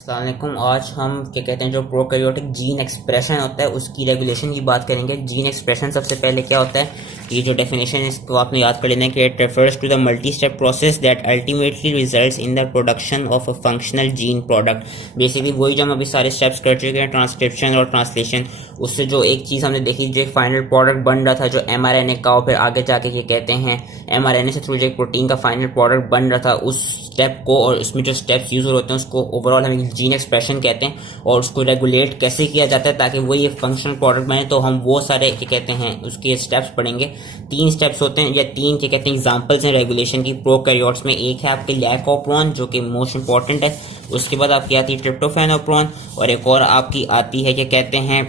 अस्सलामुअलैकुम। आज हम क्या कहते हैं जो प्रोकैरियोटिक जीन एक्सप्रेशन होता है उसकी रेगुलेशन की बात करेंगे। जीन एक्सप्रेशन सबसे पहले क्या होता है, ये जो डेफिनेशन है इसको आपने याद कर लेना है कि it refers to the multi step process that ultimately results in the production of a functional gene product. Basically वही जो हम अभी सारे स्टेप्स कर चुके हैं, ट्रांसक्रिप्शन और ट्रांसलेशन, उससे जो एक चीज़ हमने देखी जो फाइनल प्रोडक्ट बन रहा था जो mRNA का, और फिर आगे जाके ये कहते हैं mRNA से थ्रू जो एक प्रोटीन का फाइनल प्रोडक्ट बन रहा था उस स्टेप को, और उसमें जो स्टेप्स यूज होते हैं उसको ओवरऑल हम जीन एक्सप्रेशन कहते हैं। और उसको रेगुलेट कैसे किया जाता है ताकि वो ये फंक्शनल प्रोडक्ट बने, तो हम वो सारे क्या कहते हैं उसके स्टेप्स पढ़ेंगे। 3 स्टेप्स होते हैं या 3 क्या कहते हैं एग्जांपल्स हैं रेगुलेशन की प्रोकैरियोट्स में। एक है आपके लैकोप्रोन जो कि मोस्ट इंपॉर्टेंट है, उसके बाद आपकी आती है ट्रिप्टोफैनोप्रोन, और एक और आपकी आती है क्या कहते हैं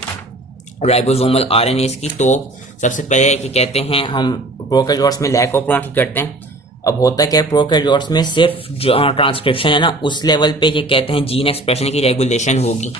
राइबोसोमल आरएनएस की। तो सबसे पहले क्या कहते हैं हम प्रोकैरियोट्स में लैकोप्रोन की करते हैं। अब होता क्या है प्रोकैरियोट्स में सिर्फ जो ट्रांसक्रिप्शन है ना उस लेवल पे ये कहते हैं जीन एक्सप्रेशन की रेगुलेशन होगी।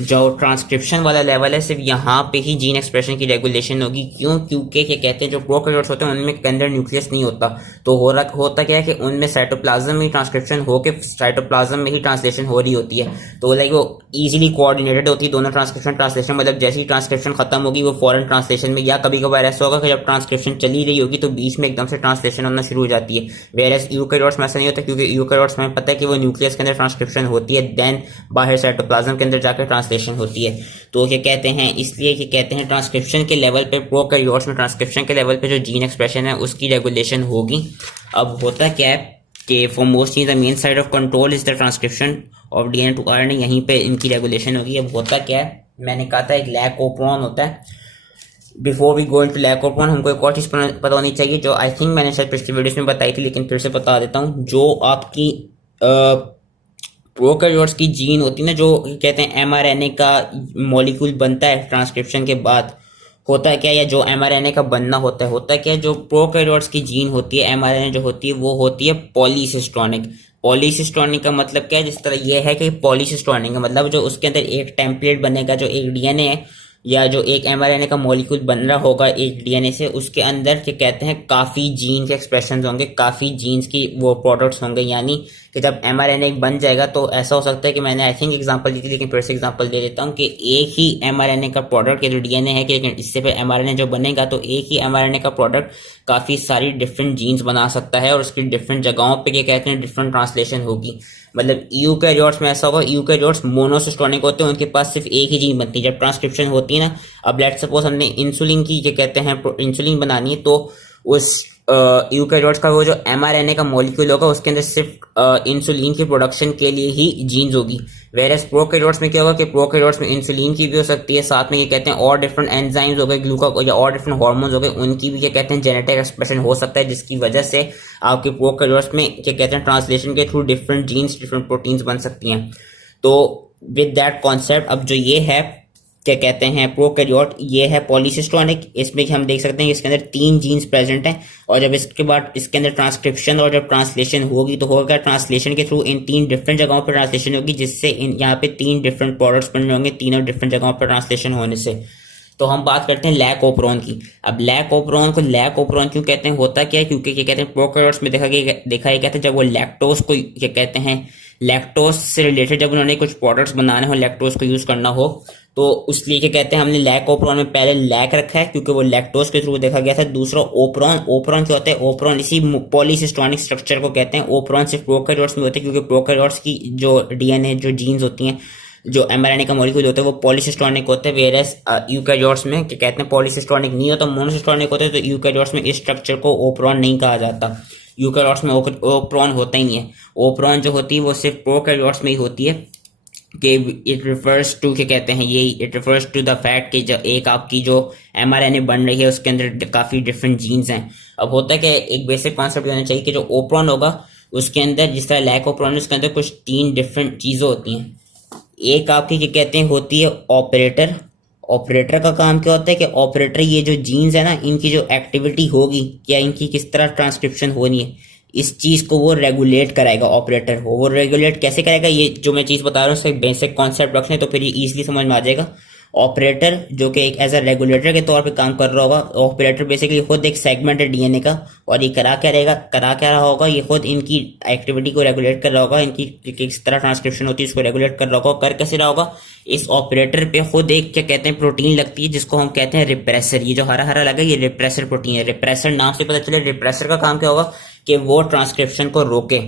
जो ट्रांसक्रिप्शन वाला लेवल है सिर्फ यहाँ पे ही जीन एक्सप्रेशन की रेगुलेशन होगी। क्यों? क्योंकि क्या कहते हैं जो प्रोकैरियोट्स होते हैं उनमें के अंदर न्यूक्लियस नहीं होता, तो होता क्या है कि उनमें साइटोप्लाज्म में ट्रांसक्रिप्शन होके साइटोप्लाज्म में ही ट्रांसलेशन हो रही होती है। तो लाइक वो इजीली कोऑर्डिनेटेड होती है दोनों ट्रांसक्रिप्शन ट्रांसलेशन। मतलब जैसे ही ट्रांसक्रिप्शन खत्म होगी वो फॉरन ट्रांसलेशन में, या कभी कभार ऐसा होगा कि जब ट्रांसक्रिप्शन चली रही होगी तो बीच में एकदम से ट्रांसलेशन होना शुरू हो जाती है। वेयरएज यूकैरियोट्स में ऐसा नहीं होता, क्योंकि यूकैरियोट्स में पता है कि वो न्यूक्लियस के अंदर ट्रांसक्रिप्शन होती है, देन बाहर साइटोप्लाज्म के अंदर जाकर ट्रांसलेशन होती है। तो क्या कहते हैं इसलिए क्या कहते हैं ट्रांसक्रिप्शन के लेवल पे प्रोकैरियोट्स में ट्रांसक्रिप्शन के लेवल पे जो जीन एक्सप्रेशन है उसकी रेगुलेशन होगी। अब होता क्या है कि for most the main side of control is the transcription of DNA to RNA, यहीं पे इनकी रेगुलेशन होगी। अब होता क्या है, मैंने कहा था एक लैकोप्रोन होता है। बिफोर वी गो इनटू लैकोप्रोन हमको एक और चीज़ पता होनी चाहिए जो आई थिंक मैंने शायद पिछली वीडियोस में बताई थी, लेकिन फिर से बता देता हूँ। जो आपकी प्रोकैरियोट्स की जीन होती है ना, जो कहते हैं mRNA का मॉलिक्यूल बनता है ट्रांसक्रिप्शन के बाद, होता है क्या, या जो mRNA का बनना होता है क्या, जो प्रोकैरियोट्स की जीन होती है mRNA जो होती है वो होती है पॉलीसिस्ट्रॉनिक। पॉलीसिस्ट्रॉनिक का मतलब क्या है, जिस तरह ये है कि पॉलीसिस्ट्रॉनिक का मतलब जो उसके अंदर एक टेम्पलेट बनेगा, जो एक डीएनए है या जो एक mRNA का मॉलिक्यूल बन रहा होगा एक डीएनए से, उसके अंदर क्या कहते हैं काफ़ी जीन के एक्सप्रेशन होंगे, काफ़ी जीन्स की वो प्रोडक्ट्स होंगे। यानी कि जब mRNA बन जाएगा तो ऐसा हो सकता है कि मैंने आई थिंक एग्जांपल दी थी, लेकिन फिर से एग्जांपल दे देता हूँ कि एक ही mRNA का प्रोडक्ट या जो डीएनए है, कि लेकिन इससे फिर mRNA जो बनेगा तो एक ही mRNA का प्रोडक्ट काफ़ी सारी डिफरेंट जीन्स बना सकता है, और उसकी डिफरेंट जगहों पे क्या कहते हैं डिफरेंट ट्रांसलेशन होगी। मतलब यूकैरियोट्स में ऐसा होगा, यूकैरियोट्स मोनोसिस्टोनिक होते हैं, उनके पास सिर्फ एक ही जीन बनती है जब ट्रांसक्रिप्शन होती है ना। अब लेट्स सपोज हमने इंसुलिन की क्या कहते हैं इंसुलिन बनानी है, तो उस यूकैरियोट्स का वो जो mRNA का मॉलिक्यूल होगा उसके अंदर सिर्फ इंसुलिन की प्रोडक्शन के लिए ही जीन्स होगी। वेरएस प्रोकैरियोट्स में क्या होगा कि प्रोकैरियोट्स में इंसुलिन की भी हो सकती है, साथ में ये कहते हैं और डिफरेंट एंजाइम्स हो गए, ग्लूका या और डिफरेंट हार्मोन्स हो गए, उनकी भी क्या कहते हैं जेनेटिक एक्सप्रेशन हो सकता है, जिसकी वजह से आपके प्रोकैरियोट्स में क्या कहते हैं ट्रांसलेशन के through different genes different proteins बन सकती हैं। तो विद दैट कॉन्सेप्ट अब जो ये है क्या कहते हैं प्रोकैरियोट, ये है पॉलीसिस्टोनिक। इसमें हम देख सकते हैं इसके अंदर 3 जीन्स प्रेजेंट हैं, और जब इसके बाद इसके अंदर ट्रांसक्रिप्शन और जब ट्रांसलेशन होगी तो होगा ट्रांसलेशन के थ्रू इन 3 डिफरेंट जगहों पर ट्रांसलेशन होगी, जिससे इन यहाँ पे 3 डिफरेंट प्रोडक्ट्स बन रहे होंगे तीनों डिफरेंट जगहों पर ट्रांसलेशन होने से। तो हम बात करते हैं लैकोप्रोन की। अब लैकोप्रोन को लैकोप्रोन क्यों कहते हैं, होता क्या है, क्योंकि क्या कहते हैं प्रोकैरियोट्स में देखा गया था जब वो लैक्टोज को क्या कहते हैं लैक्टोज से रिलेटेड जब उन्होंने कुछ प्रोडक्ट्स बनाने हो, लैक्टोज को यूज करना हो, तो उसलिए क्या कहते हैं हमने लैकोप्रोन में पहले लैक रखा है क्योंकि वो लैक्टोज के थ्रू देखा गया था। दूसरा ओप्रोन, ओप्रोन क्या होता है, ओप्रोन इसी पॉलीसिस्टोनिक स्ट्रक्चर को कहते हैं। ओप्रोन सिर्फ प्रोकैरियोट्स में होते हैं क्योंकि प्रोकैरियोट्स की जो डीएनए जो जीन्स होती हैं, जो mRNA का मॉलिक्यूल होता है वो पॉलीसिस्टोनिक होते हैं, वेरएस यूकैरियोट्स में क्या कहते हैं पॉलीसिस्टोनिक नहीं होता, मोनोसिस्टोनिक होते हैं। तो यूकैरियोट्स में इस स्ट्रक्चर को ओप्रोन नहीं कहा जाता, यूकैरियोट्स में ओप्रोन होता ही नहीं है। ओप्रोन जो होती है वो सिर्फ प्रोकैरियोट्स में ही होती है कि इट रिफर्स टू क्या कहते हैं ये it refers to the fact कि जब एक आपकी जो mRNA बन रही है उसके अंदर काफ़ी डिफरेंट जीन्स हैं। अब होता है कि एक बेसिक कॉन्सेप्ट होना चाहिए कि जो ओप्रोन होगा उसके अंदर जिस तरह लैकोप्रोन उसके अंदर कुछ 3 डिफरेंट चीज़ें होती हैं। एक आपकी क्या कहते हैं होती है ऑपरेटर। ऑपरेटर का काम क्या होता है कि ऑपरेटर ये जो जीन्स है ना इनकी जो एक्टिविटी होगी या इनकी किस तरह ट्रांसक्रिप्शन होनी है, इस चीज़ को वो रेगुलेट कराएगा। ऑपरेटर वो रेगुलेट कैसे करेगा, ये जो मैं चीज़ बता रहा हूँ उसका बेसिक कॉन्सेप्ट रख लें तो फिर ये ईजिली समझ में आ जाएगा। ऑपरेटर जो कि एक एज अ रेगुलेटर के तौर पे काम कर रहा होगा। ऑपरेटर बेसिकली खुद एक सेगमेंट है डीएनए का, और ये करा क्या रहा होगा, ये खुद इनकी एक्टिविटी को रेगुलेट कर रहा होगा, इनकी किस तरह ट्रांसक्रिप्शन होती है उसको रेगुलेट कर रहा होगा। कर कैसे रहा होगा, इस ऑपरेटर पे खुद एक क्या कहते हैं प्रोटीन लगती है जिसको हम कहते हैं रिप्रेसर। ये जो हरा हरा लगा ये रिप्रेसर प्रोटीन है। रिप्रेसर नाम से पता चले रिप्रेसर का काम क्या होगा कि वो ट्रांसक्रिप्शन को रोके।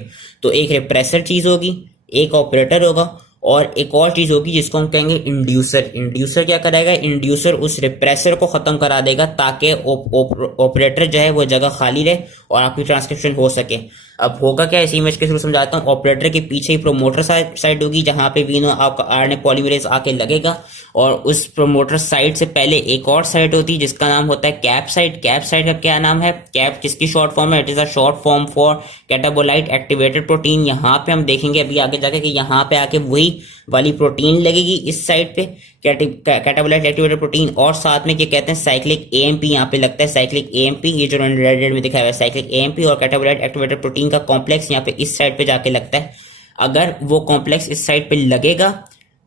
तो एक रिप्रेसर चीज होगी, एक ऑपरेटर होगा, और एक और चीज होगी जिसको हम कहेंगे इंड्यूसर। इंड्यूसर क्या कराएगा, इंड्यूसर उस रिप्रेसर को खत्म करा देगा ताकि ऑपरेटर जो है वो जगह खाली रहे और आपकी ट्रांसक्रिप्शन हो सके। अब होगा क्या, इस इमेज के थ्रू समझाता हूँ। ऑपरेटर के पीछे ही प्रोमोटर साइड होगी जहां पे भी आपका आरएनए पॉलीमरेज आके लगेगा, और उस प्रोमोटर साइड से पहले एक और साइड होती है जिसका नाम होता है कैप साइड। कैप साइड का क्या नाम है, कैप किसकी शॉर्ट फॉर्म है, it is a short form for catabolite activated protein. यहाँ पे हम देखेंगे अभी आगे जाके कि यहाँ पे आके वही वाली प्रोटीन लगेगी इस साइड पे, कैटाबोलाइट एक्टिवेटेड प्रोटीन, और साथ में क्या कहते हैं साइक्लिक एएमपी यहाँ पे लगता है। साइक्लिक एएमपी ये जो रेड में दिखाया हुआ है, साइक्लिक एएमपी और कैटाबोलाइट एक्टिवेटेड प्रोटीन का कॉम्प्लेक्स यहाँ पे इस साइड पे जाके लगता है। अगर वो कॉम्प्लेक्स इस साइड पे लगेगा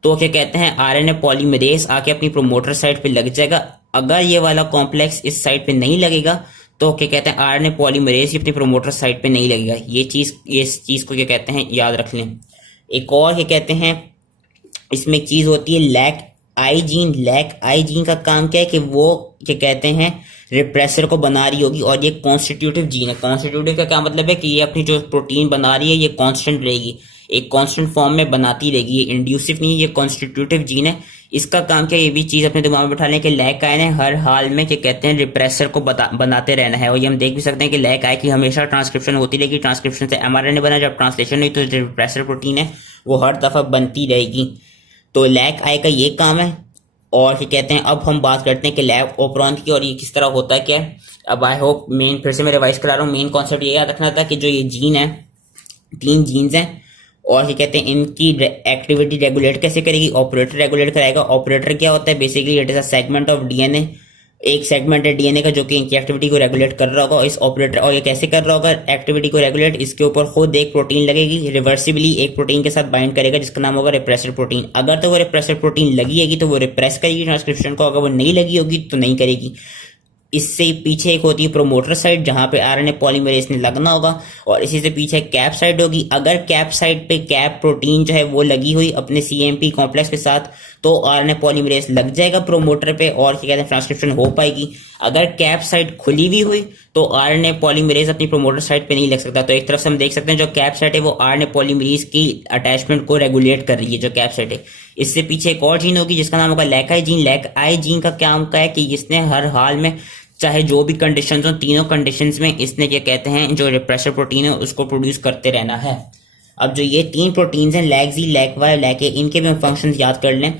तो क्या कहते हैं आरएनए पॉलीमरेज आके अपनी प्रोमोटर साइड पे लग जाएगा। अगर ये वाला कॉम्प्लेक्स इस साइड पे नहीं लगेगा तो क्या कहते हैं आरएनए पॉलीमरेज अपनी प्रोमोटर साइड पे नहीं लगेगा। ये चीज को क्या कहते हैं याद रख लें। एक और क्या कहते हैं इसमें एक चीज होती है lac I gene. Lac I gene का काम क्या है कि वो क्या कहते हैं रिप्रेसर को बना रही होगी, और ये कॉन्स्टिट्यूटिव जीन है। कॉन्स्टिट्यूटिव का क्या मतलब है कि ये अपनी जो प्रोटीन बना रही है ये कांस्टेंट रहेगी, एक कांस्टेंट फॉर्म में बनाती रहेगी। ये इंड्यूसिव नहीं है, ये कॉन्स्टिट्यूटिव जीन है। इसका काम क्या है, ये भी चीज अपने दिमाग में बैठा लें कि लैक आई ने हर हाल में क्या कहते हैं रिप्रेसर को बनाते रहना है। और ये हम देख भी सकते हैं कि लैक आई की हमेशा ट्रांसक्रिप्शन होती रहेगी, ट्रांसक्रिप्शन से एमआरएनए बना, जब ट्रांसलेशन हुई तो रिप्रेसर प्रोटीन है वो हर दफा बनती रहेगी। तो लैक आई का ये काम है। और क्या कहते हैं अब हम बात करते हैं कि लैब ओपरॉन की, और ये किस तरह होता है क्या है। अब आई होप मेन फिर से मैं रिवाइज करा रहा हूँ। मेन कॉन्सेप्ट ये याद रखना था कि जो ये जीन है, 3 जीन्स हैं, और क्या कहते हैं इनकी एक्टिविटी रेगुलेट कैसे करेगी, ऑपरेटर रेगुलेट कराएगा। ऑपरेटर क्या होता है, basically it is a segment of DNA, एक सेगमेंट है डीएनए का जो कि इनकी एक्टिविटी को रेगुलेट कर रहा होगा। इस ऑपरेटर, और ये कैसे कर रहा होगा एक्टिविटी को रेगुलेट, इसके ऊपर खुद एक प्रोटीन लगेगी, रिवर्सिबली एक प्रोटीन के साथ बाइंड करेगा जिसका नाम होगा रिप्रेसर प्रोटीन। अगर तो वो रिप्रेसर प्रोटीन लगी होगी तो वो रिप्रेस करेगी ट्रांसक्रिप्शन को, अगर वो नहीं लगी होगी तो नहीं करेगी। इससे पीछे एक होती है प्रोमोटर साइड जहां पे आरएनए पॉलीमरेज ने लगना होगा, और इसी से पीछे कैप साइड होगी। अगर कैप साइड पे कैप प्रोटीन जो है वो लगी हुई अपने सीएमपी कॉम्प्लेक्स के साथ तो आरएनए पॉलीमरेज लग जाएगा प्रोमोटर पे और क्या कहते हैं ट्रांसक्रिप्शन हो पाएगी। अगर कैप साइड खुली हुई हुई तो आरएनए पॉलीमरेज अपनी प्रोमोटर साइड पे नहीं लग सकता। तो एक तरफ से हम देख सकते हैं जो कैप साइड है वो आरएनए पॉलीमरेज की अटैचमेंट को रेगुलेट कर रही है, जो कैप साइड है। इससे पीछे एक और जीन होगी जिसका नाम होगा lac I gene. Lac I gene का क्या काम है कि इसने हर हाल में चाहे जो भी कंडीशंस हो, तीनों कंडीशंस में इसने क्या कहते हैं जो रिप्रेसर प्रोटीन है उसको प्रोड्यूस करते रहना है। अब जो ये 3 प्रोटीन्स हैं लैक जी, लैक वाई, लैक ए, इनके भी हम फंक्शंस याद कर लें।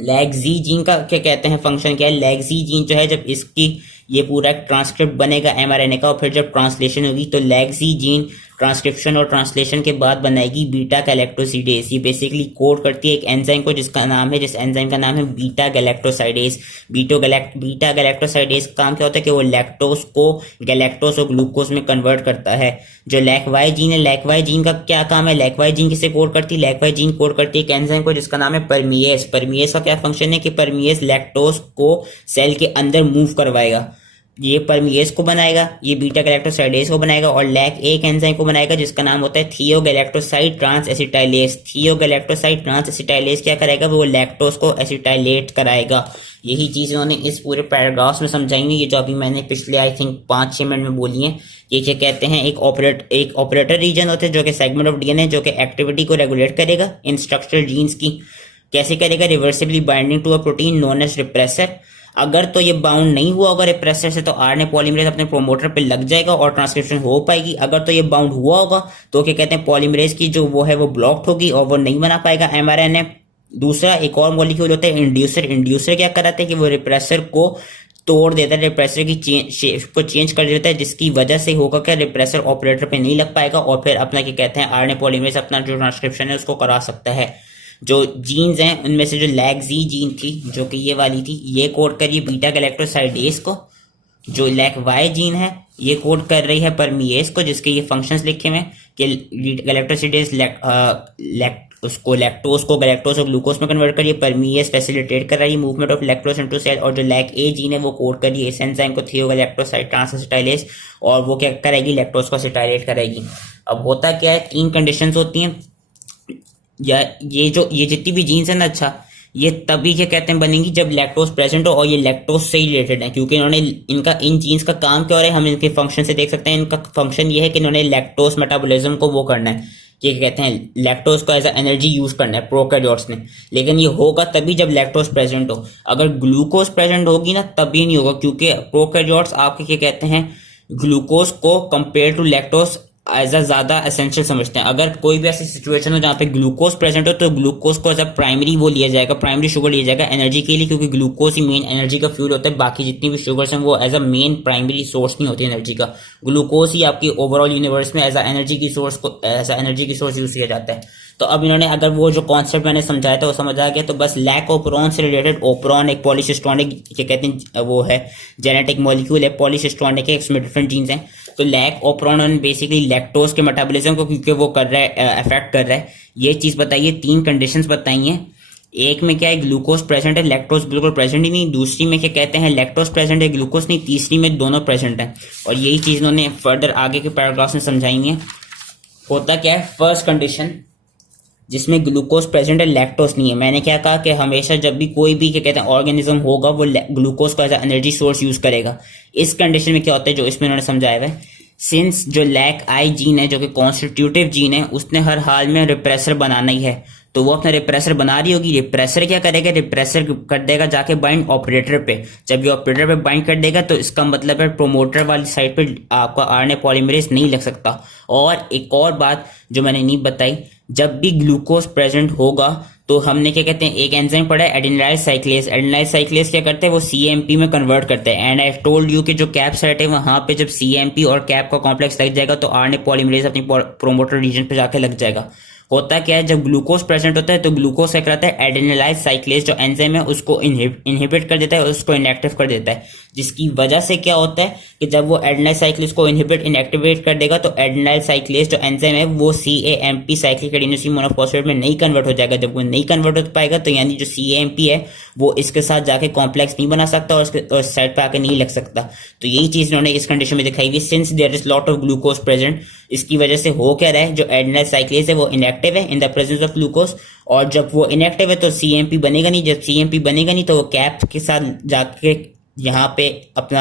लैक जी जीन का क्या कहते हैं फंक्शन क्या है, लैक जी जीन जो है जब इसकी ये पूरा ट्रांसक्रिप्ट बनेगा एमआरएनए का और फिर जब ट्रांसलेशन होगी तो लैक जी जीन ट्रांसक्रिप्शन और ट्रांसलेशन के बाद बनाएगी बीटा गैलेक्टोसिडेज। ये बेसिकली कोड करती है एक एंजाइम को जिसका नाम है, जिस एंजाइम का नाम है बीटा गैलेक्टोसाइडेज। बीटा गैलेक्टोसाइडेज का काम क्या होता है कि वो लैक्टोज को गैलेक्टोज और ग्लूकोज में कन्वर्ट करता है। जो लैक वाई जीन है, लैक वाई जीन का क्या काम है, लैक वाई जीन किसे कोड करती है, लैक वाई जीन कोड करती है एक एंजाइम को जिसका नाम है परमिएस। परमिएस का क्या फंक्शन है कि परमिएस लैक्टोज को सेल के अंदर मूव करवाएगा, ये परमिएस को बनाएगा, ये बीटा गैलेक्टोसाइडेज को बनाएगा, और लैक एक एंजाइम को बनाएगा जिसका नाम होता है थियोगैलेक्टोसाइड ट्रांस एसिटाइलेज। थियोगैलेक्टोसाइड ट्रांस एसिटाइलेज क्या करेगा, वो लैक्टोज को एसिटाइलेट कराएगा। यही चीज इन्होंने इस पूरे पैराग्राफ्स में समझाई हुई, ये जो अभी मैंने पिछले आई थिंक 5-6 मिनट में बोली है। ये क्या कहते हैं एक ऑपरेटर रीजन होते हैं जो कि सेगमेंट ऑफ डीएनए जो कि एक्टिविटी को रेगुलेट करेगा इन स्ट्रक्चरल जीन्स की। कैसे करेगा, reversibly binding to a protein known as repressor. अगर तो ये बाउंड नहीं हुआ होगा रिप्रेसर से तो आरएनए पॉलीमरेज अपने प्रोमोटर पे लग जाएगा और ट्रांसक्रिप्शन हो पाएगी। अगर तो ये बाउंड हुआ होगा तो क्या कहते हैं पॉलीमरेज की जो वो है वो ब्लॉक्ड होगी और वो नहीं बना पाएगा एमआरएनए। दूसरा एक और मॉलिक्यूल होता है इंड्यूसर। इंड्यूसर क्या कराते हैं कि वो रिप्रेसर को तोड़ देता है, रिप्रेसर की शेप को चेंज कर देता है, जिसकी वजह से होगा क्या रिप्रेसर ऑपरेटर पे नहीं लग पाएगा और फिर अपना क्या कहते हैं आरएनए पॉलीमरेज अपना जो ट्रांसक्रिप्शन है उसको करा सकता है। जो जीन्स हैं उनमें से जो लैक जी जीन थी जो कि ये वाली थी, ये कोड करिए बीटा गैलेक्टोसाइडेज को। जो लैक वाई जीन है ये कोड कर रही है परमिएस को, जिसके ये फंक्शंस लिखे हुए हैं कि गैलेक्टोसाइडेज उसको लैक्टोज को गैलेक्टोज और ग्लूकोज में कन्वर्ट करिए, परमीएस फैसिलिटेट कर रही है movement of lactose into cell, और जो लैक ए जीन है वो कोड करिए इस एंजाइम को थियोगैलेक्टोसाइड ट्रांसएसिटाइलेज, और वो क्या करेगी, लैक्टोज को एसिटाइलेट करेगी। अब होता क्या है, तीन कंडीशंस होती हैं, या ये जितनी भी जीन्स है ना, अच्छा ये तभी क्या कहते हैं बनेंगी जब लैक्टोज प्रेजेंट हो, और ये लैक्टोज से ही रिलेटेड है, क्योंकि इन्होंने इन जीन्स का काम क्या हो रहा है हम इनके फंक्शन से देख सकते हैं। इनका फंक्शन ये है कि इन्होंने लैक्टोज मेटाबॉलिज्म को वो करना है, ये कहते हैं लैक्टोज को एज अ एनर्जी यूज करना है प्रोकैरियोट्स ने। लेकिन ये होगा तभी जब लैक्टोज प्रेजेंट हो, अगर ग्लूकोज प्रेजेंट होगी ना तभी नहीं होगा, क्योंकि प्रोकैरियोट्स आपके क्या कहते हैं ग्लूकोज को compare to lactose as a ज्यादा एसेंशियल समझते हैं। अगर कोई भी ऐसी सिचुएशन हो जहाँ पे ग्लूकोज प्रेजेंट हो तो ग्लूकोज को एज अ प्राइमरी वो लिया जाएगा, प्राइमरी शुगर लिया जाएगा एनर्जी के लिए, क्योंकि ग्लूकोज ही मेन एनर्जी का फ्यूल होता है। बाकी जितनी भी शुगर्स हैं वो as a main primary source नहीं होती एनर्जी का, ग्लूकोज ही आपकी ओवरऑल यूनिवर्स में एज अ एनर्जी की सोर्स यूज किया जाता है। तो अब इन्होंने अगर वो जो कॉन्सेप्ट मैंने समझाया था वो समझ आ गया, तो बस लैक ओपरॉन से रिलेटेड, ओपरॉन एक पॉलीसिस्टोनिक क्या कहते हैं वो है जेनेटिक मॉलिक्यूल है, पॉलीसिस्टोनिक है, इसमें डिफरेंट जीन्स हैं। तो लैक ओपरॉन बेसिकली लैक्टोज के मेटाबॉलिज्म को क्योंकि वो कर रहा है अफेक्ट कर रहा है, ये चीज बताइए। तीन कंडीशंस बताई हैं, एक में क्या है ग्लूकोज प्रेजेंट है, लैक्टोज बिल्कुल प्रेजेंट ही नहीं, दूसरी में क्या कहते हैं लैक्टोज प्रेजेंट है ग्लूकोज नहीं, तीसरी में दोनों प्रेजेंट है। और यही चीज इन्होंने फर्दर आगे के पैराग्राफ में समझाई है। होता क्या है, फर्स्ट कंडीशन जिसमें ग्लूकोज प्रेजेंट है लैक्टोज नहीं है, मैंने क्या कहा कि हमेशा जब भी कोई भी क्या कहते हैं ऑर्गेनिज्म होगा वो ग्लूकोज को एज एनर्जी सोर्स यूज करेगा। इस कंडीशन में क्या होता है जो इसमें उन्होंने समझाया है, सिंस जो लैक आई जीन है जो कि कॉन्स्टिट्यूटिव जीन है उसने हर हाल में रिप्रेसर बनाना ही है, तो वो अपना रिप्रेसर बना रही होगी। रिप्रेसर क्या करेगा, रिप्रेसर कर देगा जाके बाइंड ऑपरेटर पे। जब ये ऑपरेटर पे बाइंड कर देगा तो इसका मतलब है प्रोमोटर वाली साइड पे आपका आरएनए पॉलीमरेज नहीं लग सकता। और एक और बात जो मैंने नहीं बताई, जब भी ग्लूकोज प्रेजेंट होगा तो हमने क्या कहते हैं एक एंजाइम पढ़ा है एडेनिलाइल साइक्लेज। एडेनिलाइल साइक्लेज क्या करते हैं, वो सीएमपी में कन्वर्ट करते हैं। एंड आई टोल्ड यू कि जो कैप साइट है वहां पे जब सीएमपी और कैप का कॉम्प्लेक्स लग जाएगा तो आरएनए पॉलीमरेज अपनी प्रोमोटर रीजन पे जाके लग जाएगा। होता क्या है, जब ग्लूकोज प्रेजेंट होता है तो ग्लूकोज क्या करता है, एडेनिलाइल साइक्लेज जो एंजाइम है उसको इनहिबिट कर देता है, उसको इनएक्टिव कर देता है। जिसकी वजह से क्या होता है कि जब वो एडेनिलाइल साइक्लेज को इनएक्टिवेट कर देगा तो एडेनिलाइल साइक्लेज जो एंजाइम है वो CAMP साइक्लिक एडिनोसिन मोनोफॉस्फेट में नहीं कन्वर्ट हो जाएगा। जब वो नहीं कन्वर्ट हो पाएगा तो यानी जो CAMP है वो इसके साथ जाके कॉम्प्लेक्स नहीं बना सकता और साइड पे आके नहीं लग सकता। तो यही चीज इन्होंने इस कंडीशन में दिखाई हुई, since there is lot of glucose present. इसकी वजह से हो क्या रहा है, जो एडेनिलाइल साइक्लेज है वो इनएक्टिव है in the presence of glucose, और जब वो इनएक्टिव है तो CMP बनेगा नहीं। जब CMP बनेगा नहीं तो वो कैप के साथ जाके यहाँ पे अपना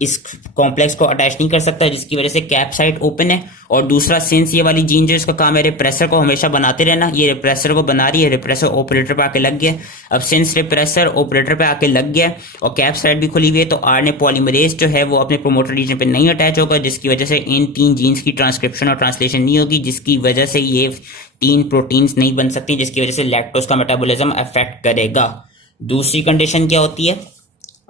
इस कॉम्प्लेक्स को अटैच नहीं कर सकता, जिसकी वजह से कैप साइट ओपन है। और दूसरा, सिंस ये वाली जीन जो इसका काम है रिप्रेसर को हमेशा बनाते रहना, ये रिप्रेसर को बना रही है, रिप्रेसर ऑपरेटर पे आके लग गया। अब सिंस रिप्रेसर ऑपरेटर पे आके लग गया और कैप साइट भी खुली हुई है तो आरएनए पॉलीमरेज जो है वो अपने प्रोमोटर रीजन पे नहीं अटैच होगा, जिसकी वजह से इन तीन जीन्स की ट्रांसक्रिप्शन और ट्रांसलेशन नहीं होगी, जिसकी वजह से ये तीन प्रोटीन्स नहीं बन सकती, जिसकी वजह से लैक्टोज का मेटाबॉलिज्म अफेक्ट करेगा। दूसरी कंडीशन क्या होती है,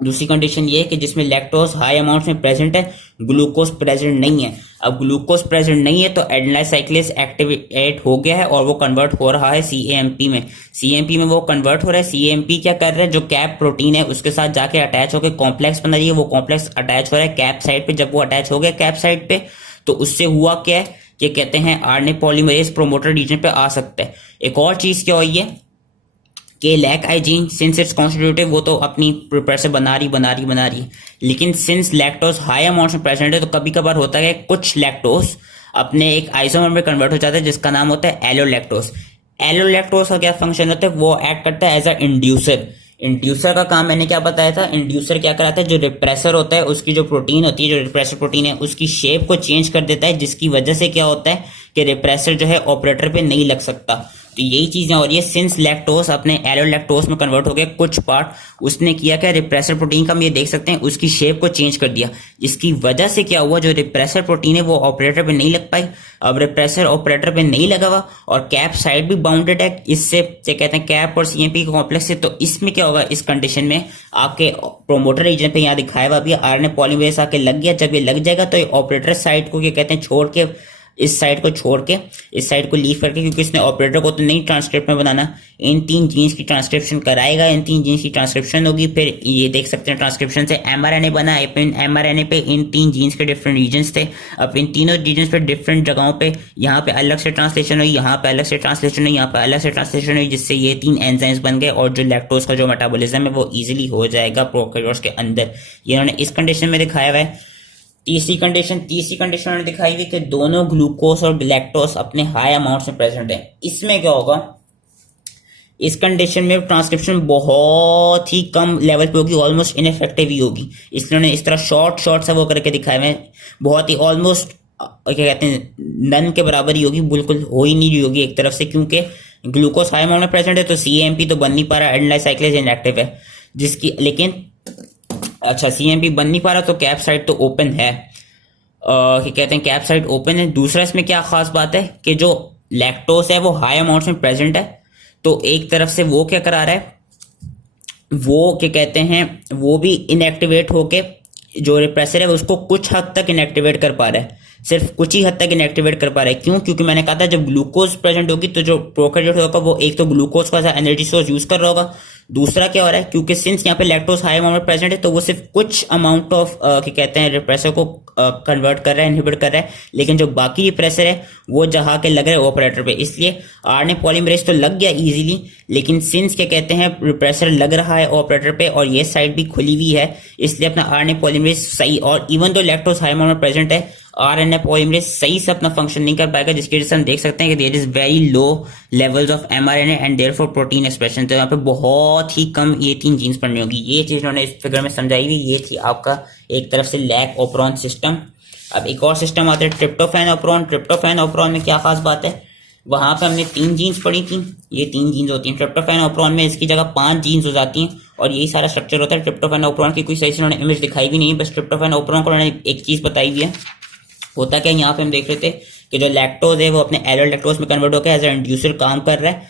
दूसरी कंडीशन ये है कि जिसमें लैक्टोज हाई अमाउंट में प्रेजेंट है, ग्लूकोज प्रेजेंट नहीं है। अब ग्लूकोज प्रेजेंट नहीं है तो एडेनिलाइल साइक्लेज एक्टिवेट हो गया है और वो कन्वर्ट हो रहा है CAMP में। CAMP में वो कन्वर्ट हो रहा है। CAMP क्या कर रहा है, जो कैप प्रोटीन है उसके साथ जाके अटैच होकर कॉम्प्लेक्स बना रही है, वो कॉम्प्लेक्स अटैच हो रहा है कैप साइड पे। जब वो अटैच हो गया कैप साइड पे तो उससे हुआ क्या है कि कहते हैं आरएनए पॉलीमरेज प्रोमोटर रीजन पे आ सकता है। एक और चीज क्या हुई है कि lac I gene since it's constitutive वो तो अपनी प्रिप्रेसर बना रही, लेकिन सिंस लैक्टोज हाई अमाउंट में प्रेजेंट है तो कभी कभार होता है कुछ लैक्टोज अपने एक आइसोमर में कन्वर्ट हो जाता है जिसका नाम होता है एलोलैक्टोज। एलोलैक्टोज का क्या फंक्शन होता है, वो एक्ट करता है एज अ इंड्यूसर। इंड्यूसर का काम मैंने क्या बताया था, इंड्यूसर क्या कराता है, जो रिप्रेसर होता है उसकी जो प्रोटीन होती है, जो रिप्रेसर प्रोटीन है उसकी शेप को चेंज कर देता है, जिसकी वजह से क्या होता है कि रिप्रेसर जो है ऑपरेटर पे नहीं लग सकता। तो यही चीजें हो रही है, सिंस लैक्टोज अपने एलोलैक्टोज में कन्वर्ट हो गया कुछ पार्ट, उसने किया क्या, रिप्रेसर प्रोटीन का हम ये देख सकते हैं उसकी शेप को चेंज कर दिया, जिसकी वजह से क्या हुआ, जो रिप्रेसर प्रोटीन है वो ऑपरेटर पे नहीं लग पाई। अब रिप्रेसर ऑपरेटर पे नहीं लगा हुआ और कैप साइड भी बाउंडेड है इससे, क्या कहते हैं कैप और CMP के कॉम्प्लेक्स से। तो इसमें क्या होगा, इस कंडीशन में आपके प्रोमोटर रीजन पे यहाँ दिखाया हुआ भी आरएनए पॉलीमरेज आके लग गया। जब ये लग जाएगा तो ये ऑपरेटर साइड को क्या कहते हैं छोड़ के इस साइड को छोड़ के इस साइड को लीव करके, क्योंकि इसने ऑपरेटर को तो नहीं ट्रांसक्रिप्ट में बनाना, इन 3 जीन्स की ट्रांसक्रिप्शन कराएगा, इन 3 जीन्स की ट्रांसक्रिप्शन होगी, फिर ये देख सकते हैं ट्रांसक्रिप्शन से एमआरएनए बना। एमआरएनए पे इन 3 जीन्स के डिफरेंट रीजन्स थे। अब इन तीनों रीजन्स पे डिफरेंट जगहों पे यहाँ पे अलग से ट्रांसलेशन हुई, यहाँ पे अलग से ट्रांसलेशन हुई, यहाँ पे अलग से ट्रांसलेशन हुई, जिससे ये 3 एंजाइम्स बन गए और जो लैक्टोज का जो मेटाबॉलिज्म है वो इजीली हो जाएगा प्रोकैरियोट्स के अंदर। ये उन्होंने इस कंडीशन में दिखाया हुआ है। तीसरी कंडीशन उन्होंने दिखाई हुई कि दोनों ग्लूकोज और लैक्टोज अपने हाई अमाउंट्स में प्रेजेंट है। इसमें क्या होगा, इस कंडीशन में ट्रांसक्रिप्शन बहुत ही कम लेवल पे होगी, ऑलमोस्ट इनफेक्टिव ही होगी। इसलिए उन्होंने इस तरह शॉर्ट सा वो करके दिखाया है, बहुत ही ऑलमोस्ट क्या कहते हैं नन के बराबर ही होगी, बिल्कुल हो ही नहीं रही होगी एक तरफ से, क्योंकि ग्लूकोज हाई अमाउंट में प्रेजेंट है तो सीएमपी तो बन नहीं पा रहा, एडेनाइल साइक्लेज इनएक्टिव है जिसकी, लेकिन अच्छा सीएमपी बन नहीं पा रहा तो कैप साइट तो ओपन है, कि कहते हैं कैप साइट ओपन है। दूसरा इसमें क्या खास बात है कि जो लैक्टोज है वो हाई अमाउंट्स में प्रेजेंट है, तो एक तरफ से वो क्या करा रहा है, वो क्या कहते हैं वो भी इनएक्टिवेट होके जो रिप्रेसर है उसको कुछ हद तक इनएक्टिवेट कर पा रहा है, सिर्फ कुछ ही हद तक इनएक्टिवेट कर पा रहा है। क्यों? क्योंकि मैंने कहा था जब ग्लूकोज प्रेजेंट होगी तो जो प्रोकैरियोट होगा वो एक तो ग्लूकोज का एनर्जी सोर्स यूज कर रहा होगा, दूसरा क्या हो रहा है क्योंकि सिंस यहाँ पे लैक्टोज हाई अमाउंट में प्रेजेंट है तो वो सिर्फ कुछ अमाउंट ऑफ क्या कहते हैं रिप्रेसर को कन्वर्ट कर रहा है, इनहिबिट कर रहा है, लेकिन जो बाकी रिप्रेसर है वो जहाँ के लग रहे हैं ऑपरेटर पे, इसलिए आरएनए पॉलीमरेज तो लग गया इजीली, लेकिन सिंस क्या कहते हैं रिप्रेसर लग रहा है ऑपरेटर पे और ये साइड भी खुली हुई है, इसलिए अपना आरएनए पॉलीमरेज सही, और इवन तो लैक्टोज हाई अमाउंट में प्रेजेंट है आरएनए पॉलीमरेज सही से अपना फंक्शन नहीं कर पाएगा, जिसकी वजह से हम देख सकते हैं कि there is very low levels of mRNA and therefore protein expression. तो यहाँ पे बहुत ही कम ये 3 जीन्स पढ़नी होगी। ये चीज उन्होंने इस फिगर में समझाई हुई। ये थी आपका एक तरफ से लैक ऑपरॉन सिस्टम। अब एक और सिस्टम आता है ट्रिप्टोफैन ऑपरॉन। ट्रिप्टोफैन ऑपरॉन में क्या खास बात है, वहां पे हमने 3 जीन्स पढ़ी थी, ये 3 जीन्स होती हैं। ट्रिप्टोफैन ऑपरॉन में इसकी जगह 5 जीन्स हो जाती हैं और यही सारा स्ट्रक्चर होता है। ट्रिप्टोफैन ऑपरॉन की कोई सही से उन्होंने इमेज दिखाई भी नहीं है, बस ट्रिप्टोफैन ऑपरॉन को उन्होंने एक चीज बताई हुई है। होता क्या है, यहाँ पे हम देख रहे थे कि जो लैक्टोज है वो अपने एलल लैक्टोज में कन्वर्ट होकर एज ए इंड्यूसर काम कर रहा है।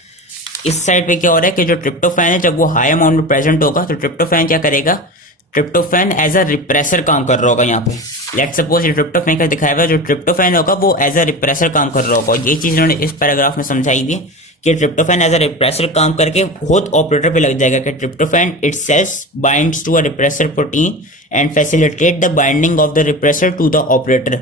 इस साइड पे क्या हो रहा है कि जो ट्रिप्टोफैन है जब वो हाई अमाउंट में प्रेजेंट होगा तो ट्रिप्टोफैन क्या करेगा, ट्रिप्टोफैन एज अ रिप्रेसर काम कर रहा होगा। यहाँ पे लेट्स सपोज ये ट्रिप्टोफैन का दिखाया हुआ है, जो ट्रिप्टोफैन होगा वो एज अ रिप्रेसर काम कर रहा होगा। ये चीज उन्होंने इस पैराग्राफ में समझाई हुई है कि ट्रिप्टोफैन एज अ रिप्रेसर काम करके खुद ऑपरेटर पे लग जाएगा कि tryptophan itself binds to a repressor protein and facilitate the binding of the repressor to the operator,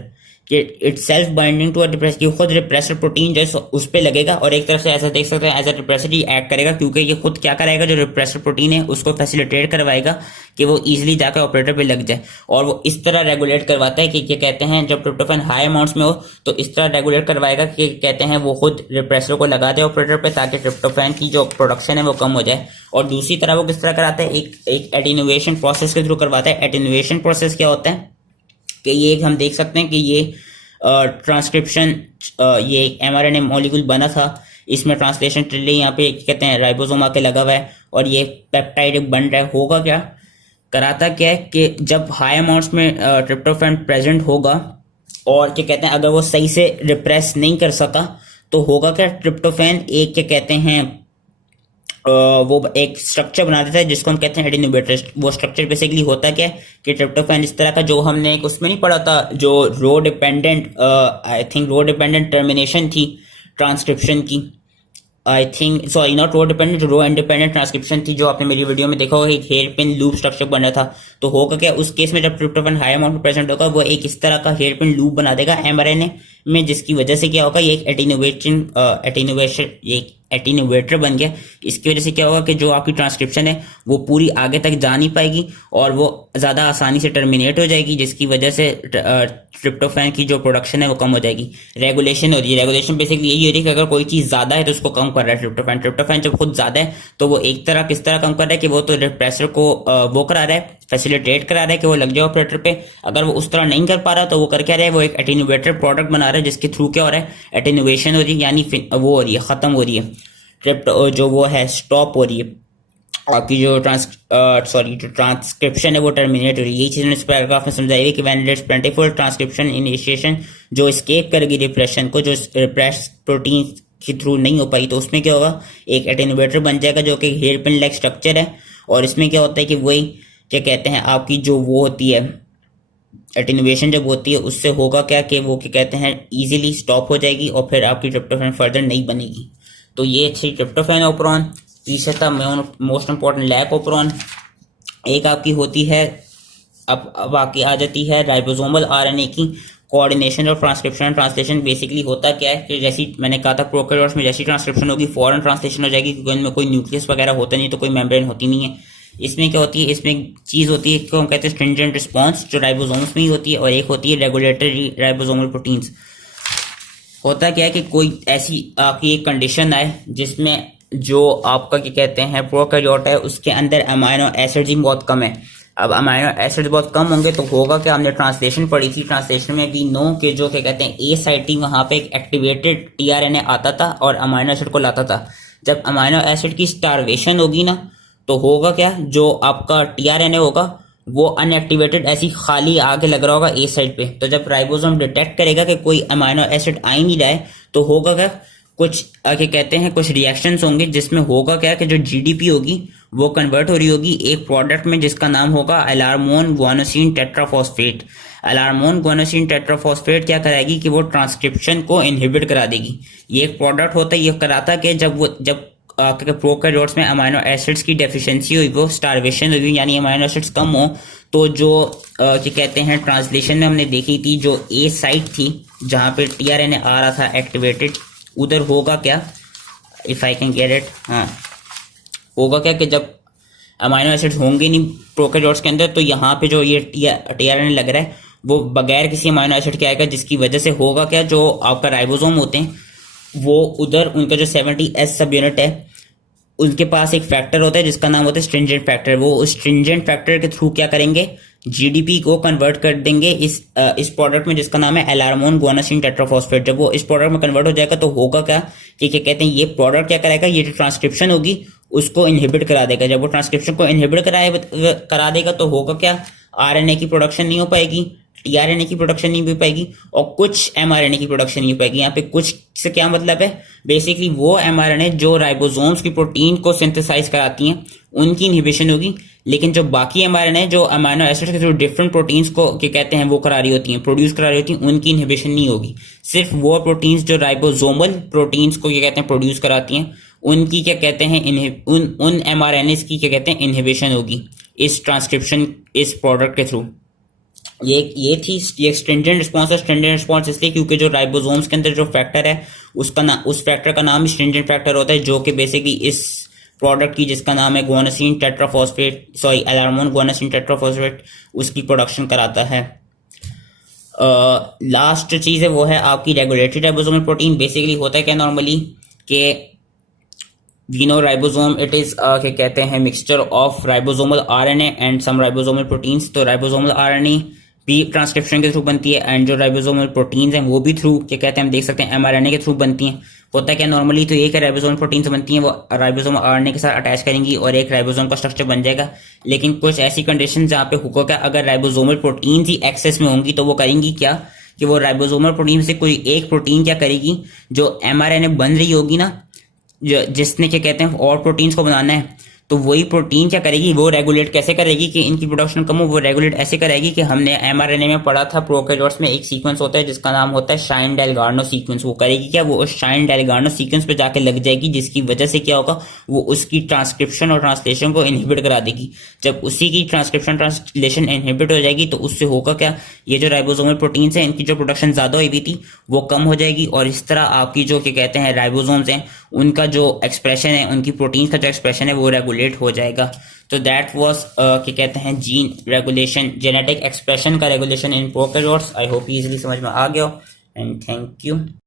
कि itself binding to repressor, खुद रिप्रेसर प्रोटीन जो उस पे लगेगा और एक तरफ से ऐसा देख सकते हैं एज अ रिप्रेसर ही एक्ट करेगा, क्योंकि ये खुद क्या कराएगा, जो रिप्रेसर प्रोटीन है उसको फैसिलिटेट करवाएगा कि वो इजीली जाकर ऑपरेटर पे लग जाए। और वो इस तरह रेगुलेट करवाता है कि क्या कहते हैं जब ट्रिप्टोफैन हाई अमाउंट्स में हो तो इस तरह रेगुलेट करवाएगा कि कहते हैं वो खुद रिप्रेसर को लगा दे ऑपरेटर पे, ताकि ट्रिप्टोफैन की जो प्रोडक्शन है वो कम हो जाए। और दूसरी तरह वो किस तरह कराता है, एक एटेन्युएशन प्रोसेस के थ्रू करवाता है। एटेन्युएशन प्रोसेस क्या होता है कि ये हम देख सकते हैं कि ये ट्रांसक्रिप्शन ये एमआरएनए मॉलिक्यूल बना था, इसमें ट्रांसलेशन ट्रिले यहाँ पे कहते हैं राइबोसोम आके लगा हुआ है और ये पेप्टाइड बन रहा है। होगा क्या, कराता क्या है कि जब हाई अमाउंट्स में ट्रिप्टोफैन प्रेजेंट होगा और क्या कहते हैं अगर वो सही से रिप्रेस नहीं कर सका तो होगा क्या, ट्रिप्टोफैन एक क्या कहते हैं वो एक स्ट्रक्चर बना देता है जिसको हम कहते हैं एटेन्यूएटर। वो स्ट्रक्चर बेसिकली होता क्या है कि ट्रिप्टोफैन इस तरह का, जो हमने एक उसमें नहीं पढ़ा था जो rho dependent I think rho dependent termination थी ट्रांसक्रिप्शन की, I think sorry not rho dependent, rho independent transcription थी, जो आपने मेरी वीडियो में देखा होगा एक हेयर पिन लूप स्ट्रक्चर बन रहा था। तो होगा क्या, उस केस में जब ट्रिप्टोफैन हाई अमाउंट में प्रेजेंट होगा वो एक इस तरह का हेयर पिन लूप बना देगा एमआरएनए में, जिसकी वजह से क्या होगा, ये एक एटीन्यूएटर बन गया। इसकी वजह से क्या होगा कि जो आपकी ट्रांसक्रिप्शन है वो पूरी आगे तक जा नहीं पाएगी और वो ज़्यादा आसानी से टर्मिनेट हो जाएगी, जिसकी वजह से ट्रिप्टोफैन की जो प्रोडक्शन है वो कम हो जाएगी। रेगुलेशन हो रही है, रेगुलेशन बेसिकली यही हो रही है कि अगर कोई चीज़ ज़्यादा है तो उसको कम कर रहा है ट्रिप्टोफैन। ट्रिप्टोफैन जब खुद ज़्यादा है तो वो एक तरह किस तरह कम कर रहा है कि वो तो रिप्रेसर को वो करा रहा है, फैसिलिटेट करा रहा है कि वो लग जाए ऑपरेटर पे। अगर वो उस तरह नहीं कर पा रहा तो वो कर क्या रहा है, वो एक एटेन्यूएटर प्रोडक्ट बना रहा है जिसके थ्रू क्या हो रहा है, एटेन्यूएशन हो रही है, यानी वो हो रही है, खत्म हो रही है, ट्रिप्टो जो वो है स्टॉप हो रही है, आपकी जो ट्रांसक्रिप्शन है वो टर्मिनेट हो रही है। यही चीज़ इस पैराग्राफ में समझाई है कि when it is प्लेंटिफुल transcription initiation जो एस्केप करेगी रिप्रेशन को, जो रिप्रेस प्रोटीन के थ्रू नहीं हो पाई, तो उसमें क्या होगा, एक एटेन्यूएटर बन जाएगा जो कि हेयर पिन लाइक स्ट्रक्चर है। और इसमें क्या होता है कि वही क्या कहते हैं आपकी जो वो होती है एटेन्युएशन जब होती है उससे होगा क्या कि वो क्या कहते हैं इजीली स्टॉप हो जाएगी और फिर आपकी ट्रिप्टोफैन फर्दर नहीं बनेगी। तो ये थी ट्रिप्टोफैन ओपरॉन। तीसरा था मोस्ट इंपॉर्टेंट लैक ओपरॉन। एक आपकी होती है, अब बाकी आ जाती है राइबोसोमल आरएनए की कोऑर्डिनेशन और ट्रांसक्रिप्शन ट्रांसलेशन। बेसिकली होता क्या है कि जैसी मैंने कहा था प्रोकैरियोट्स में जैसी ट्रांसक्रिप्शन होगी फॉरन ट्रांसलेशन हो जाएगी, क्योंकि इनमें कोई न्यूक्लियस वगैरह होता नहीं, तो कोई मेम्ब्रेन होती नहीं है। इसमें क्या होती है, इसमें एक चीज़ होती है को हम कहते हैं स्ट्रिंजेंट रिस्पॉन्स, जो राइबोसोम्स में ही होती है, और एक होती है रेगुलेटरी राइबोसोमल प्रोटीन्स। होता क्या है कि कोई ऐसी आपकी एक कंडीशन आए जिसमें जो आपका क्या कहते हैं प्रोकैरियोट है उसके अंदर अमाइनो एसिड्स ही बहुत कम है। अब अमाइनो एसिड बहुत कम होंगे तो होगा क्या, हमने ट्रांसलेशन पढ़ी थी, ट्रांसलेशन में भी नो के जो क्या कहते हैं ए साइटिंग वहां पे एक एक्टिवेटेड टीआरएनए आता था और अमाइनो एसिड को लाता था। जब अमाइनो एसिड की स्टारवेशन होगी ना तो होगा क्या, जो आपका टीआरएनए होगा वो अनएक्टिवेटेड ऐसी खाली आगे लग रहा होगा ए साइड पे। तो जब राइबोसोम डिटेक्ट करेगा कि कोई अमाइनो एसिड आ ही नहीं रहा है तो होगा क्या, कुछ क्या कहते हैं कुछ रिएक्शंस होंगे जिसमें होगा क्या कि जो जीडीपी होगी वो कन्वर्ट हो रही होगी एक प्रोडक्ट में जिसका नाम होगा अलार्मोन गुआनोसिन टेट्राफॉस्फेट। अलार्मोन गुआनोसिन टेट्राफॉस्फेट क्या कराएगी कि वो ट्रांसक्रिप्शन को इनहिबिट करा देगी। ये एक प्रोडक्ट होता है, ये कराता कि जब प्रोकैरियोट्स में अमाइनो एसिड्स की डेफिशिएंसी हुई, वो स्टारवेशन हुई यानी अमाइनो एसिड्स कम हो, तो जो क्या कहते हैं ट्रांसलेशन में हमने देखी थी जो ए साइट थी जहां पे टीआरएनए आ रहा था एक्टिवेटेड, उधर होगा क्या, if I can get it, हाँ होगा क्या कि जब अमाइनो एसिड्स होंगे नहीं प्रोकैरियोट्स के अंदर तो यहाँ पे जो ये टीआरएनए लग रहा है वो बगैर किसी अमाइनो एसिड के आएगा, जिसकी वजह से होगा क्या, जो आपका राइबोसोम होते हैं वो उधर उनका जो 70S सब यूनिट है उनके पास एक फैक्टर होता है जिसका नाम होता है स्ट्रिंजेंट फैक्टर। वो उस स्ट्रिंजेंट फैक्टर के थ्रू क्या करेंगे, जीडीपी को कन्वर्ट कर देंगे इस प्रोडक्ट में जिसका नाम है अलार्मोन गुआनोसिन टेट्राफॉस्फेट। जब वो इस प्रोडक्ट में कन्वर्ट हो जाएगा तो होगा क्या कि क्या कहते हैं ये प्रोडक्ट क्या करेगा, ये जो ट्रांसक्रिप्शन होगी उसको इनहिबिट करा देगा। जब वो ट्रांसक्रिप्शन को इनहिबिट करा देगा तो होगा क्या, आरएनए की प्रोडक्शन नहीं हो पाएगी, टीआरएनए की प्रोडक्शन नहीं हो पाएगी और कुछ एमआरएनए की प्रोडक्शन नहीं हो पाएगी। यहाँ पे कुछ से क्या मतलब है, बेसिकली वो एमआरएनए जो राइबोसोम्स की प्रोटीन को सिंथेसाइज कराती हैं उनकी इनहिबिशन होगी, लेकिन जो बाकी एमआरएनए जो अमाइनो एसिड के थ्रू डिफरेंट प्रोटीन्स को क्या कहते हैं वो करा रही होती हैं, प्रोड्यूस करा रही होती हैं, उनकी इनहिबिशन नहीं होगी। सिर्फ वो प्रोटीन्स जो राइबोसोमल प्रोटीन्स को क्या कहते हैं प्रोड्यूस कराती हैं उनकी क्या कहते हैं उन एमआरएनए की क्या कहते हैं इनहिबिशन होगी इस ट्रांसक्रिप्शन इस प्रोडक्ट के थ्रू। ये थी ये स्ट्रिंजेंट रिस्पॉन्स है। स्ट्रिंजेंट रिस्पॉन्स इसलिए क्योंकि जो राइबोसोम्स के अंदर जो फैक्टर है उस फैक्टर का नाम स्ट्रिंजेंट फैक्टर होता है, जो कि बेसिकली इस प्रोडक्ट की जिसका नाम है गुआनोसिन टेट्राफॉस्फेट अलार्मोन गुआनोसिन टेट्राफॉस्फेट उसकी प्रोडक्शन कराता है। लास्ट चीज है वो है आपकी रेगुलेटरी राइबोसोमल प्रोटीन। बेसिकली होता है क्या नॉर्मली कि we know ribosome it is क्या कहते हैं mixture of ribosomal RNA and some ribosomal proteins. तो राइबोसोमल आरएनए भी ट्रांसक्रिप्शन के थ्रू बनती है एंड जो राइबोसोमल प्रोटीन्स हैं वो भी थ्रू क्या कहते हैं हम देख सकते हैं एमआरएनए के थ्रू बनती हैं। होता है क्या नॉर्मली तो एक राइबोसोमल प्रोटीन्स बनती हैं वो राइबोसोमल आरएनए के साथ अटैच करेंगी और एक राइबोसोम का स्ट्रक्चर बन जाएगा। लेकिन कुछ ऐसी कंडीशन जहाँ पे होगा क्या, अगर राइबोसोमल प्रोटीन्स ही एक्सेस में होंगी तो वो करेंगी क्या कि वो राइबोसोमल प्रोटीन से कोई एक प्रोटीन क्या करेगी, जो एमआरएनए बन रही होगी ना जिसने क्या कहते हैं और प्रोटीन्स को बनाना है, तो वही प्रोटीन क्या करेगी, वो रेगुलेट कैसे करेगी कि इनकी प्रोडक्शन कम हो। वो रेगुलेट ऐसे करेगी कि हमने एमआरएनए में पढ़ा था प्रोकैरियोट्स में एक सीक्वेंस होता है जिसका नाम होता है शाइन डेलगार्नो सीक्वेंस। वो करेगी क्या, वो उस शाइन डेलगार्नो सीक्वेंस पे जाके लग जाएगी, जिसकी वजह से क्या होगा, वो उसकी ट्रांसक्रिप्शन और ट्रांसलेशन को इनहिबिट करा देगी। जब उसी की ट्रांसक्रिप्शन ट्रांसलेशन इनहिबिट हो जाएगी तो उससे होगा क्या, ये जो राइबोसोमल प्रोटीन्स हैं इनकी जो प्रोडक्शन ज्यादा हुई थी वो कम हो जाएगी और इस तरह आपकी जो क्या कहते हैं राइबोसोम्स हैं उनका जो एक्सप्रेशन है, उनकी प्रोटीन का जो एक्सप्रेशन है वो रेगुलेट हो जाएगा। तो दैट वाज क्या कहते हैं जीन रेगुलेशन, जेनेटिक एक्सप्रेशन का regulation in prokaryotes. I hope easily समझ में आ गया एंड थैंक यू।